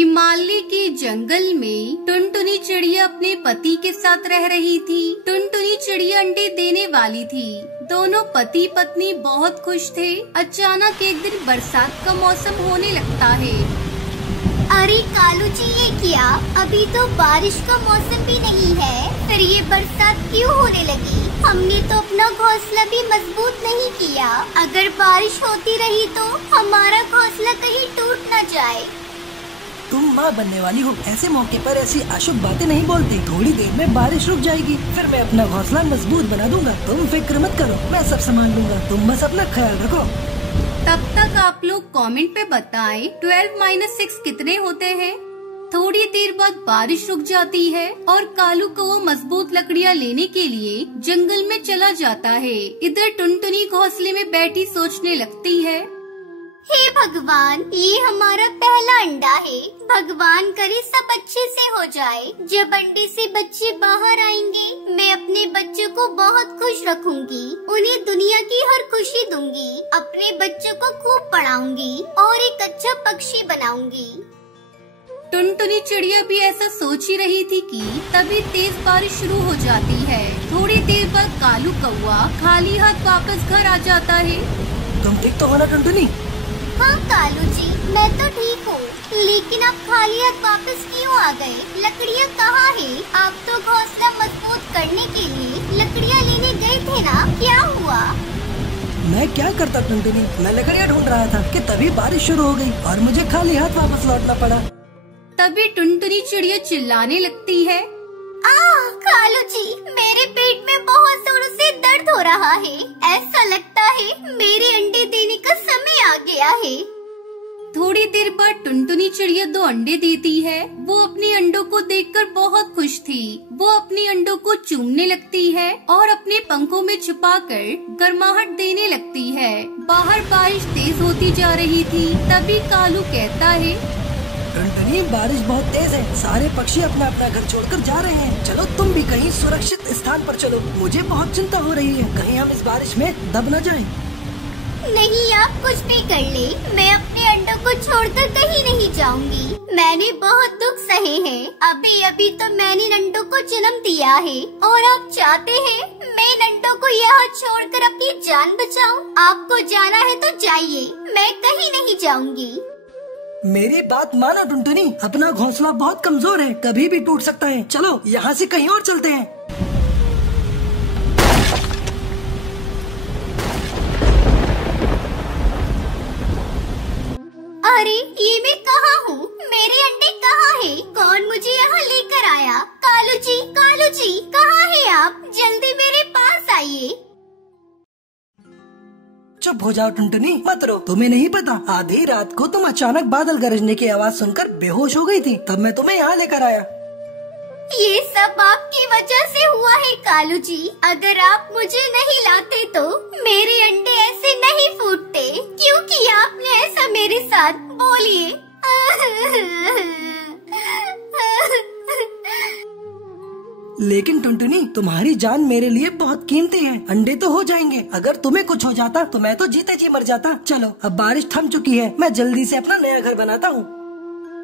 हिमालय के जंगल में टुनटुनी चिड़िया अपने पति के साथ रह रही थी। टुनटुनी चिड़िया अंडे देने वाली थी। दोनों पति पत्नी बहुत खुश थे। अचानक एक दिन बरसात का मौसम होने लगता है। अरे कालू जी, ये क्या? अभी तो बारिश का मौसम भी नहीं है, फिर ये बरसात क्यों होने लगी? हमने तो अपना घोंसला भी मजबूत नहीं किया। अगर बारिश होती रही तो हमारा घोंसला कहीं टूट न जाए। तुम माँ बनने वाली हो, ऐसे मौके पर ऐसी अशुभ बातें नहीं बोलते। थोड़ी देर में बारिश रुक जाएगी, फिर मैं अपना घोंसला मजबूत बना दूंगा। तुम फिक्र मत करो, मैं सब संभाल लूंगा। तुम बस अपना ख्याल रखो। तब तक आप लोग कमेंट पे बताएं 12 - 6 कितने होते हैं। थोड़ी देर बाद बारिश रुक जाती है और कालू कौवा मजबूत लकड़ियाँ लेने के लिए जंगल में चला जाता है। इधर टुनटुनी घोंसले में बैठी सोचने लगती है, हे भगवान, ये हमारा पहला अंडा है। भगवान करे सब अच्छे से हो जाए। जब अंडे से बच्चे बाहर आएंगे, मैं अपने बच्चों को बहुत खुश रखूंगी। उन्हें दुनिया की हर खुशी दूंगी। अपने बच्चों को खूब पढ़ाऊंगी और एक अच्छा पक्षी बनाऊंगी। टुनटुनी चिड़िया भी ऐसा सोच ही रही थी कि तभी तेज बारिश शुरू हो जाती है। थोड़ी देर बाद कालू कौवा खाली हाथ वापस घर आ जाता है। तुम ठीक तो हो ना टुनटुनी? हाँ कालू जी, मैं तो ठीक हूँ, लेकिन आप खाली हाथ वापस क्यों आ गए? लकड़ियाँ कहाँ है? आप तो घोंसला मजबूत करने के लिए लकड़ियाँ लेने गए थे ना, क्या हुआ? मैं क्या करता टुनटुनी, मैं लकड़ियाँ ढूंढ रहा था कि तभी बारिश शुरू हो गई और मुझे खाली हाथ वापस लौटना पड़ा। तभी टुनटुनी चिड़िया चिल्लाने लगती है, कालू जी, मेरे पेट में बहुत जोरों से दर्द हो रहा है। ऐसा लगता है मेरे अंडे देने का समय आ गया है। थोड़ी देर बाद टुनटुनी चिड़िया 2 अंडे देती है। वो अपने अंडों को देखकर बहुत खुश थी। वो अपने अंडों को चूमने लगती है और अपने पंखों में छुपाकर गर्माहट देने लगती है। बाहर बारिश तेज होती जा रही थी। तभी कालू कहता है, टुनटुनी, बारिश बहुत तेज है। सारे पक्षी अपना अपना घर छोड़कर जा रहे हैं। चलो तुम भी कहीं सुरक्षित स्थान पर चलो। मुझे बहुत चिंता हो रही है, कहीं हम इस बारिश में दब न जाएं। नहीं, आप कुछ भी कर ले, मैं अपने अंडों को छोड़कर कहीं नहीं जाऊंगी। मैंने बहुत दुख सहे हैं। अभी अभी तो मैंने इन अंडों को जन्म दिया है और आप चाहते हैं मैं इन अंडों को यहाँ छोड़कर अपनी जान बचाऊं? आपको जाना है तो जाइए, मैं कहीं नहीं जाऊंगी। मेरी बात मानो टुनटुनी, अपना घोंसला बहुत कमजोर है, कभी भी टूट सकता है। चलो यहाँ से कहीं और चलते हैं। अरे ये मैं कहाँ हूँ? मेरे अंडे कहाँ हैं? कौन मुझे यहाँ लेकर आया? कालू जी, कहाँ हैं आप? जल्दी मेरे पास आइए। चुप हो जाओ टुनटुनी, मत रो। तुम्हें नहीं पता, आधी रात को तुम अचानक बादल गरजने की आवाज सुनकर बेहोश हो गई थी, तब मैं तुम्हें यहाँ लेकर आया। ये सब आपकी वजह से हुआ है कालू जी। अगर आप मुझे नहीं लाते तो मेरे अंडे ऐसे नहीं फूटते। क्यों किया आपने ऐसा मेरे साथ? बोलिए। लेकिन टुनटुनी, तुम्हारी जान मेरे लिए बहुत कीमती है। अंडे तो हो जाएंगे, अगर तुम्हें कुछ हो जाता तो मैं तो जीते जी मर जाता। चलो अब बारिश थम चुकी है, मैं जल्दी से अपना नया घर बनाता हूँ।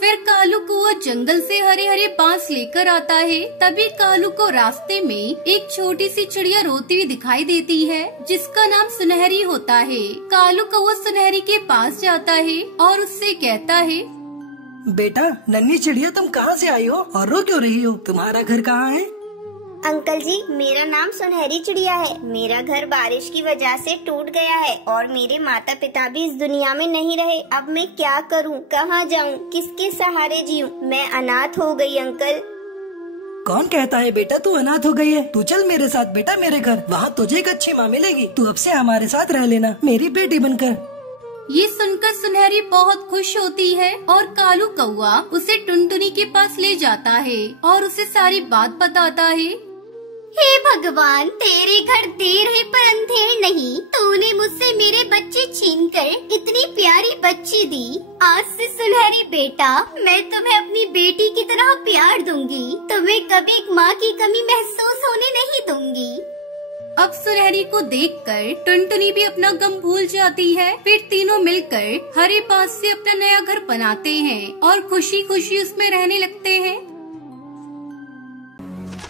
फिर कालू कौवा जंगल से हरे हरे बांस लेकर आता है। तभी कालू को रास्ते में एक छोटी सी चिड़िया रोती हुई दिखाई देती है, जिसका नाम सुनहरी होता है। कालू कौवा सुनहरी के पास जाता है और उससे कहता है, बेटा नन्ही चिड़िया, तुम कहाँ से आई हो और रो क्यों रही हो? तुम्हारा घर कहाँ है? अंकल जी, मेरा नाम सुनहरी चिड़िया है। मेरा घर बारिश की वजह से टूट गया है और मेरे माता पिता भी इस दुनिया में नहीं रहे। अब मैं क्या करूं? कहाँ जाऊं? किसके सहारे जीऊं? मैं अनाथ हो गई अंकल। कौन कहता है बेटा तू अनाथ हो गई है? तू चल मेरे साथ बेटा मेरे घर, वहाँ तुझे एक अच्छी माँ मिलेगी। तू अब से हमारे साथ रह लेना, मेरी बेटी बनकर। ये सुनकर सुनहरी बहुत खुश होती है और कालू कौवा उसे टुनटुनी के पास ले जाता है और उसे सारी बात बताता है। हे भगवान, तेरे घर देर है पर अंधेर नहीं। तूने मुझसे मेरे बच्चे छीनकर इतनी प्यारी बच्ची दी। आज से सुनहरी बेटा, मैं तुम्हें अपनी बेटी की तरह प्यार दूंगी। तुम्हें कभी एक माँ की कमी महसूस होने नहीं दूंगी। अब सुनहरी को देखकर टुनटुनी भी अपना गम भूल जाती है। फिर तीनों मिलकर हरे बांस से अपना नया घर बनाते हैं और खुशी खुशी उसमें रहने लगते हैं।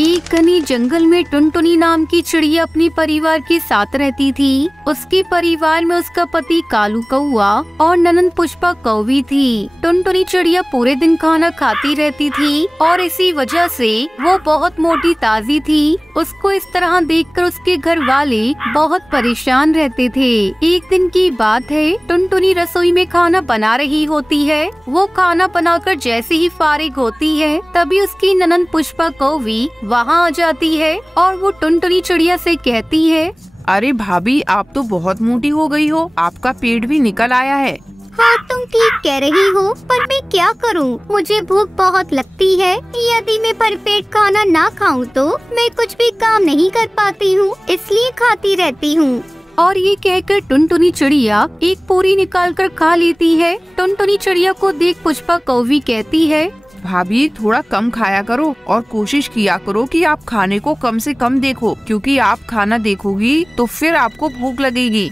एक घने जंगल में टुनटुनी नाम की चिड़िया अपने परिवार के साथ रहती थी। उसके परिवार में उसका पति कालू कौआ और ननंद पुष्पा कौवी थी। टुनटुनी चिड़िया पूरे दिन खाना खाती रहती थी और इसी वजह से वो बहुत मोटी ताजी थी। उसको इस तरह देखकर उसके घर वाले बहुत परेशान रहते थे। एक दिन की बात है, टुनटुनी रसोई में खाना बना रही होती है। वो खाना बनाकर जैसे ही फारिग होती है, तभी उसकी ननंद पुष्पा कौवी वहाँ आ जाती है और वो टुनटुनी चिड़िया से कहती है, अरे भाभी, आप तो बहुत मोटी हो गई हो, आपका पेट भी निकल आया है। हाँ, तुम ठीक कह रही हो, पर मैं क्या करूँ, मुझे भूख बहुत लगती है। यदि मैं भरपेट खाना ना खाऊं तो मैं कुछ भी काम नहीं कर पाती हूँ, इसलिए खाती रहती हूँ। और ये कहकर टुनटुनी चिड़िया एक पूरी निकाल कर खा लेती है। टुनटुनी चिड़िया को देख पुष्पा कौवी कहती है, भाभी, थोड़ा कम खाया करो और कोशिश किया करो कि आप खाने को कम से कम देखो, क्योंकि आप खाना देखोगी तो फिर आपको भूख लगेगी।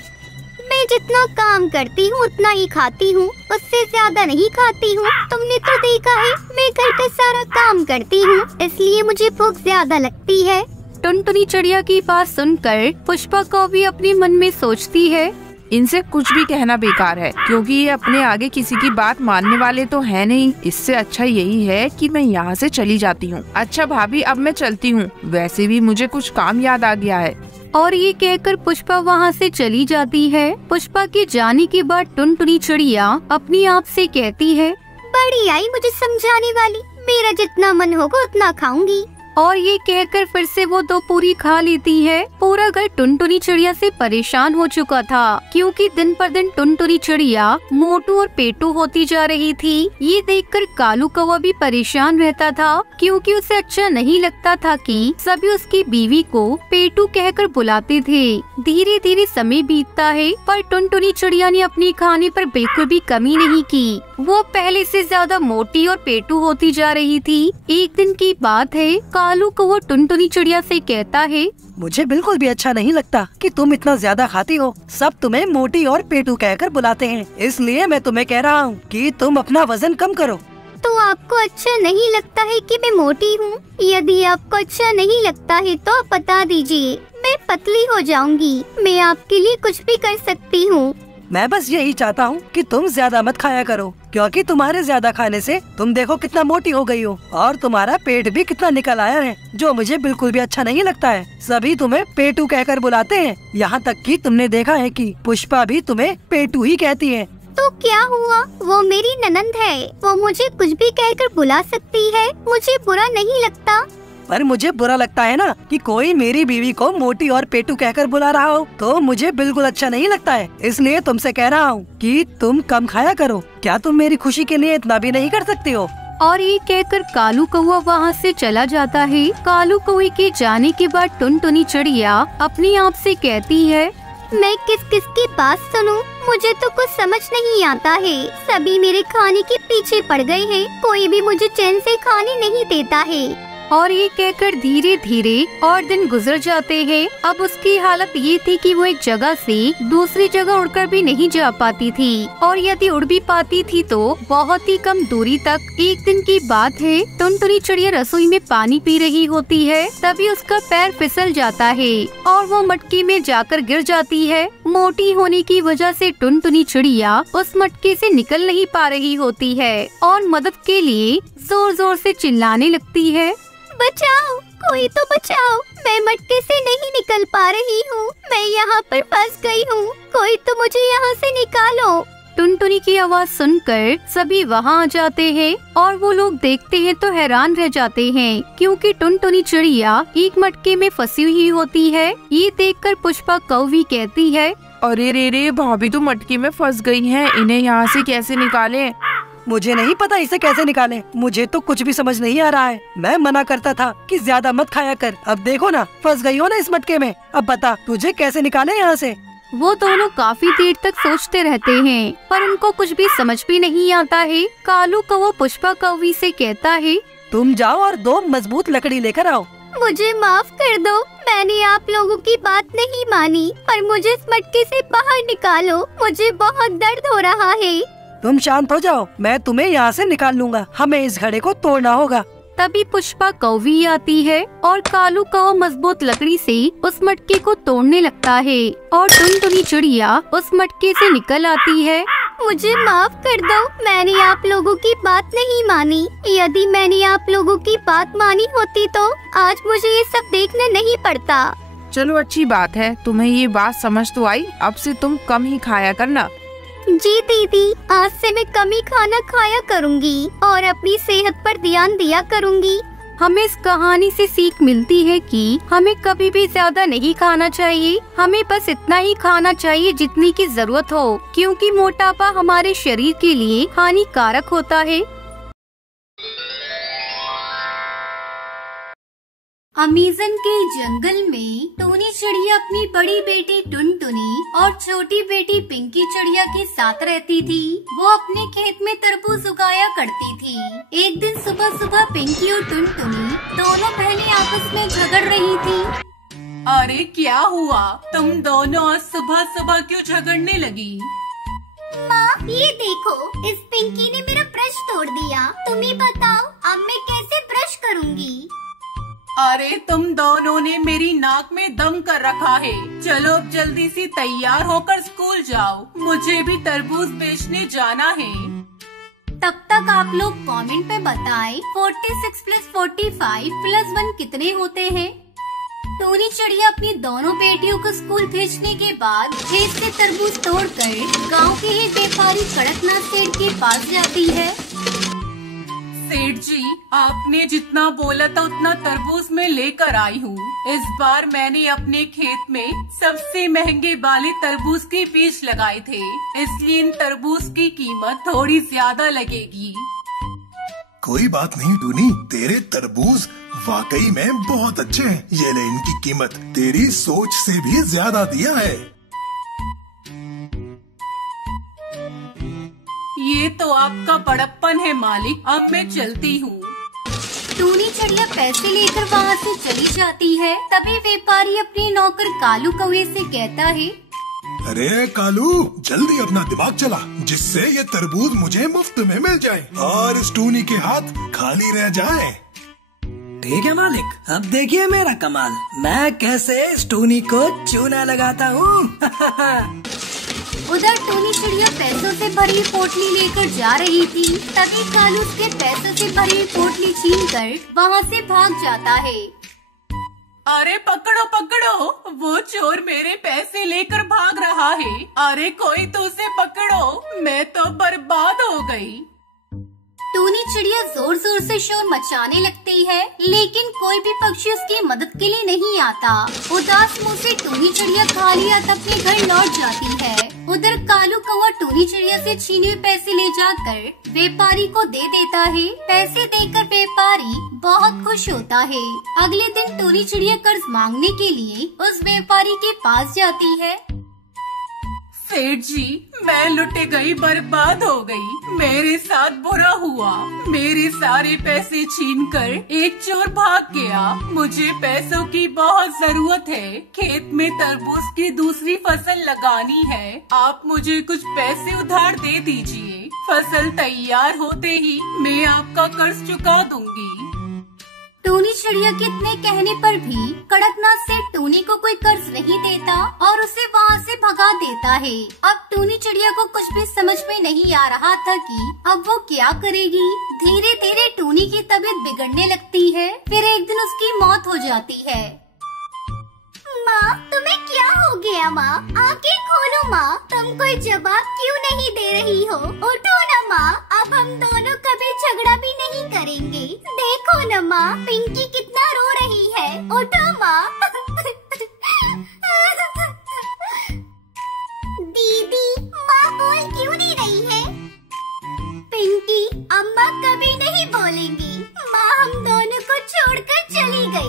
मैं जितना काम करती हूँ उतना ही खाती हूँ, उससे ज्यादा नहीं खाती हूँ। तुमने तो देखा है, मैं घर का सारा काम करती हूँ, इसलिए मुझे भूख ज्यादा लगती है। टुनटुनी चिड़िया की बात सुनकर पुष्पा कौवी अपने मन में सोचती है, इनसे कुछ भी कहना बेकार है, क्योंकि ये अपने आगे किसी की बात मानने वाले तो है नहीं। इससे अच्छा यही है कि मैं यहाँ से चली जाती हूँ। अच्छा भाभी, अब मैं चलती हूँ, वैसे भी मुझे कुछ काम याद आ गया है। और ये कहकर पुष्पा वहाँ से चली जाती है। पुष्पा के जाने के बाद टुनटुनी चिड़िया अपनी आप से कहती है, बड़ी आई मुझे समझाने वाली, मेरा जितना मन होगा उतना खाऊंगी। और ये कहकर फिर से वो 2 पूरी खा लेती है। पूरा घर टुनटुनी चिड़िया से परेशान हो चुका था, क्योंकि दिन पर दिन टुनटुनी चिड़िया मोटू और पेटू होती जा रही थी। ये देखकर कालू कौवा भी परेशान रहता था, क्योंकि उसे अच्छा नहीं लगता था कि सभी उसकी बीवी को पेटू कहकर बुलाते थे। धीरे धीरे समय बीतता है, पर टुनटुनी चिड़िया ने अपने खाने पर बिल्कुल भी कमी नहीं की। वो पहले से ज्यादा मोटी और पेटू होती जा रही थी। एक दिन की बात है, कालू कौवा टुनटुनी चिड़िया से कहता है, मुझे बिल्कुल भी अच्छा नहीं लगता कि तुम इतना ज्यादा खाती हो। सब तुम्हें मोटी और पेटू कहकर बुलाते हैं, इसलिए मैं तुम्हें कह रहा हूँ कि तुम अपना वजन कम करो। तो आपको अच्छा नहीं लगता है कि मैं मोटी हूँ? यदि आपको अच्छा नहीं लगता है तो आप बता दीजिए, मैं पतली हो जाऊंगी। मैं आपके लिए कुछ भी कर सकती हूँ। मैं बस यही चाहता हूँ कि तुम ज्यादा मत खाया करो, क्योंकि तुम्हारे ज्यादा खाने से तुम देखो कितना मोटी हो गई हो और तुम्हारा पेट भी कितना निकल आया है, जो मुझे बिल्कुल भी अच्छा नहीं लगता है। सभी तुम्हें पेटू कहकर बुलाते हैं, यहाँ तक कि तुमने देखा है कि पुष्पा भी तुम्हें पेटू ही कहती है। तो क्या हुआ, वो मेरी ननंद है, वो मुझे कुछ भी कहकर बुला सकती है, मुझे बुरा नहीं लगता। पर मुझे बुरा लगता है ना कि कोई मेरी बीवी को मोटी और पेटू कहकर बुला रहा हो, तो मुझे बिल्कुल अच्छा नहीं लगता है। इसलिए तुमसे कह रहा हूँ कि तुम कम खाया करो। क्या तुम मेरी खुशी के लिए इतना भी नहीं कर सकती हो? और ये कहकर कालू कौवा वहाँ से चला जाता है। कालू कौवे के जाने के बाद टुनटुनी चिड़िया अपने आप से कहती है, मैं किस किस के पास सुनूं? मुझे तो कुछ समझ नहीं आता है। सभी मेरे खाने के पीछे पड़ गए हैं, कोई भी मुझे चैन से खाने नहीं देता है। और ये कहकर धीरे धीरे और दिन गुजर जाते हैं। अब उसकी हालत ये थी कि वो एक जगह से दूसरी जगह उड़कर भी नहीं जा पाती थी, और यदि उड़ भी पाती थी तो बहुत ही कम दूरी तक। एक दिन की बात है, टुनटुनी चिड़िया रसोई में पानी पी रही होती है, तभी उसका पैर फिसल जाता है और वो मटके में जाकर गिर जाती है। मोटी होने की वजह से टुनटुनी चिड़िया उस मटके से निकल नहीं पा रही होती है और मदद के लिए जोर जोर से चिल्लाने लगती है, बचाओ, कोई तो बचाओ, मैं मटके से नहीं निकल पा रही हूँ, मैं यहाँ पर फंस गई हूँ, कोई तो मुझे यहाँ से निकालो। टुनटुनी की आवाज सुनकर सभी वहाँ आ जाते हैं और वो लोग देखते हैं तो हैरान रह जाते हैं, क्योंकि टुनटुनी चिड़िया एक मटके में फंसी हुई होती है। ये देखकर पुष्पा कौवी कहती है, अरे रे, भाभी तो मटके में फंस गई हैं, इन्हें यहाँ से कैसे निकालें? मुझे नहीं पता इसे कैसे निकालें, मुझे तो कुछ भी समझ नहीं आ रहा है। मैं मना करता था कि ज्यादा मत खाया कर, अब देखो ना, फंस गई हो ना इस मटके में। अब बता तुझे कैसे निकालें यहाँ से। वो दोनों काफी देर तक सोचते रहते हैं, पर उनको कुछ भी समझ भी नहीं आता है। कालू कौवा पुष्पा कौवी से कहता है, तुम जाओ और 2 मजबूत लकड़ी लेकर आओ, मुझे माफ कर दो, मैंने आप लोगों की बात नहीं मानी और मुझे इस मटके से बाहर निकालो, मुझे बहुत दर्द हो रहा है। तुम शांत हो जाओ, मैं तुम्हें यहाँ से निकाल लूँगा, हमें इस घड़े को तोड़ना होगा। तभी पुष्पा कौवी आती है और कालू कौवा मजबूत लकड़ी से उस मटके को तोड़ने लगता है और टुनटुनी चिड़िया उस मटके से निकल आती है। मुझे माफ कर दो, मैंने आप लोगों की बात नहीं मानी। यदि मैंने आप लोगों की बात मानी होती तो आज मुझे ये सब देखना नहीं पड़ता। चलो अच्छी बात है, तुम्हें ये बात समझ तो आई, अब से तुम कम ही खाया करना। जी दीदी, आज से मैं कम ही खाना खाया करूँगी और अपनी सेहत पर ध्यान दिया करूँगी। हमें इस कहानी से सीख मिलती है कि हमें कभी भी ज्यादा नहीं खाना चाहिए, हमें बस इतना ही खाना चाहिए जितनी की जरूरत हो, क्योंकि मोटापा हमारे शरीर के लिए हानिकारक होता है। अमेज़न के जंगल में टूनी चिड़िया अपनी बड़ी बेटी टुनटुनी और छोटी बेटी पिंकी चिड़िया के साथ रहती थी। वो अपने खेत में तरबूज उगाया करती थी। एक दिन सुबह सुबह पिंकी और टुनटुनी दोनों बहनें आपस में झगड़ रही थी। अरे क्या हुआ, तुम दोनों आज सुबह सुबह क्यों झगड़ने लगी? माँ ये देखो, इस पिंकी ने मेरा ब्रश तोड़ दिया। तुम ही बताओ अब मैं कैसे ब्रश करूँगी? अरे तुम दोनों ने मेरी नाक में दम कर रखा है। चलो अब जल्दी से तैयार होकर स्कूल जाओ, मुझे भी तरबूज बेचने जाना है। तब तक आप लोग कमेंट में बताएं 46 + 45 + 1 कितने होते हैं। टूनी चिड़िया अपनी दोनों बेटियों को स्कूल भेजने के बाद खेत से तरबूज तोड़कर गांव के एक व्यापारी कड़कनाथ सेठ के पास जाती है। सेठ जी, आपने जितना बोला था उतना तरबूज मैं लेकर आई हूँ। इस बार मैंने अपने खेत में सबसे महंगे वाले तरबूज के बीज लगाए थे, इसलिए इन तरबूज की कीमत थोड़ी ज्यादा लगेगी। कोई बात नहीं टूनी, तेरे तरबूज वाकई में बहुत अच्छे हैं। ये ले इनकी कीमत, तेरी सोच से भी ज्यादा दिया है। ये तो आपका बड़प्पन है मालिक, अब मैं चलती हूँ। टूनी चिड़िया पैसे लेकर वहाँ से चली जाती है। तभी व्यापारी अपने नौकर कालू कौवे से कहता है, अरे कालू, जल्दी अपना दिमाग चला, जिससे ये तरबूज मुझे मुफ्त में मिल जाए और इस टूनी के हाथ खाली रह जाए। ठीक है मालिक, अब देखिए मेरा कमाल, मैं कैसे इस टूनी को चूना लगाता हूँ। उधर टूनी चिड़िया पैसों से भरी पोटली लेकर जा रही थी। तभी कालू उसके पैसों से भरी पोटली छीनकर वहाँ से भाग जाता है। अरे पकड़ो पकड़ो, वो चोर मेरे पैसे लेकर भाग रहा है। अरे कोई तो उसे पकड़ो, मैं तो बर्बाद हो गई। टूनी चिड़िया जोर जोर से शोर मचाने लगती है, लेकिन कोई भी पक्षी उसकी मदद के लिए नहीं आता। उदास मुंह से टूनी चिड़िया खाली हाथ अपने घर लौट जाती है। उधर कालू कौवा टूनी चिड़िया से छीने हुए पैसे ले जाकर व्यापारी को दे देता है। पैसे देकर व्यापारी बहुत खुश होता है। अगले दिन टूनी चिड़िया कर्ज मांगने के लिए उस व्यापारी के पास जाती है। सेठ जी, मैं लुटे गई, बर्बाद हो गई, मेरे साथ बुरा हुआ। मेरे सारे पैसे छीनकर एक चोर भाग गया। मुझे पैसों की बहुत जरूरत है, खेत में तरबूज की दूसरी फसल लगानी है। आप मुझे कुछ पैसे उधार दे दीजिए, फसल तैयार होते ही मैं आपका कर्ज चुका दूंगी। टूनी चिड़िया के इतने कहने पर भी कड़कनाथ सेठ टूनी को कोई कर्ज नहीं देता और उसे वहाँ से भगा देता है। अब टूनी चिड़िया को कुछ भी समझ में नहीं आ रहा था कि अब वो क्या करेगी। धीरे धीरे टूनी की तबीयत बिगड़ने लगती है। फिर एक दिन उसकी मौत हो जाती है। माँ, तुम्हें क्या हो गया माँ? आंखें खोलो माँ, तुम कोई जवाब क्यों नहीं दे रही हो? उठो न माँ, अब हम दोनों कभी झगड़ा भी नहीं करेंगे। देखो न माँ, पिंकी कितना रो रही है। उठो माँ। दीदी, माँ बोल क्यों नहीं रही है? पिंकी, अम्मा कभी नहीं बोलेंगी। माँ हम दोनों को छोड़कर चली गई।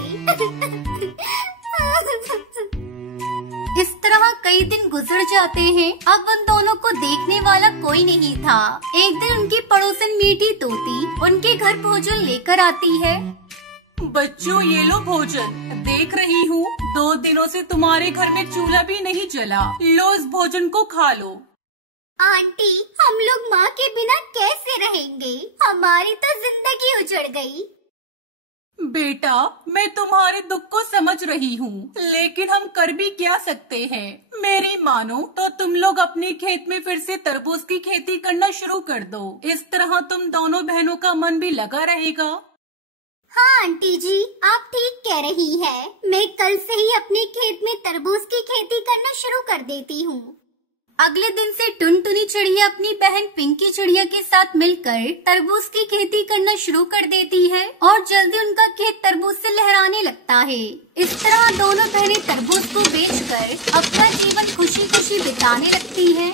इस तरह कई दिन गुजर जाते हैं। अब उन दोनों को देखने वाला कोई नहीं था। एक दिन उनकी पड़ोसन मीठी तोती उनके घर भोजन लेकर आती है। बच्चों ये लो भोजन। देख रही हूँ 2 दिनों से तुम्हारे घर में चूल्हा भी नहीं जला। लो इस भोजन को खा लो। आंटी, हम लोग माँ के बिना कैसे रहेंगे? हमारी तो जिंदगी उजड़ गई। बेटा, मैं तुम्हारे दुख को समझ रही हूँ, लेकिन हम कर भी क्या सकते हैं। मेरी मानो तो तुम लोग अपने खेत में फिर से तरबूज की खेती करना शुरू कर दो। इस तरह तुम दोनों बहनों का मन भी लगा रहेगा। हाँ आंटी जी, आप ठीक कह रही है। मैं कल से ही अपने खेत में तरबूज की खेती करना शुरू कर देती हूँ। अगले दिन से टुनटुनी चिड़िया अपनी बहन पिंकी चिड़िया के साथ मिलकर तरबूज की खेती करना शुरू कर देती है और जल्दी उनका खेत तरबूज से लहराने लगता है। इस तरह दोनों बहनें तरबूज को बेचकर अपना जीवन खुशी खुशी बिताने लगती हैं।